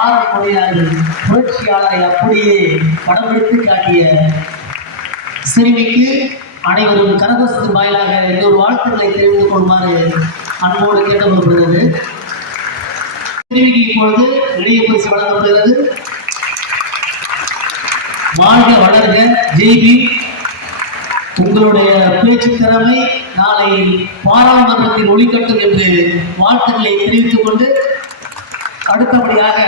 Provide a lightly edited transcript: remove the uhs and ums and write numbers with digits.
மாற முடியாது. புரட்சியாளரை அப்படியே படம்பிடித்து காட்டிய சிறுமிக்கு அனைவரும் கரகோஷத்தின் வாயிலாக இன்னொரு வாழ்த்துக்களை தெரிவித்துக் கொள்ளுமாறு அன்போடு கேட்டுக்கொள்ளப்படுகிறது. சிறுமிக்கு இப்பொழுது இளைய பரிசு வழங்கப்படுகிறது. வாழ்க வளர்க ஜெய்பி. உங்களுடைய பேச்சு திறமை நாளை பாராளுமன்றத்தில் ஒளிக்கட்டும் என்று வாழ்த்துக்களை தெரிவித்துக் கொண்டு அடுத்தபடியாக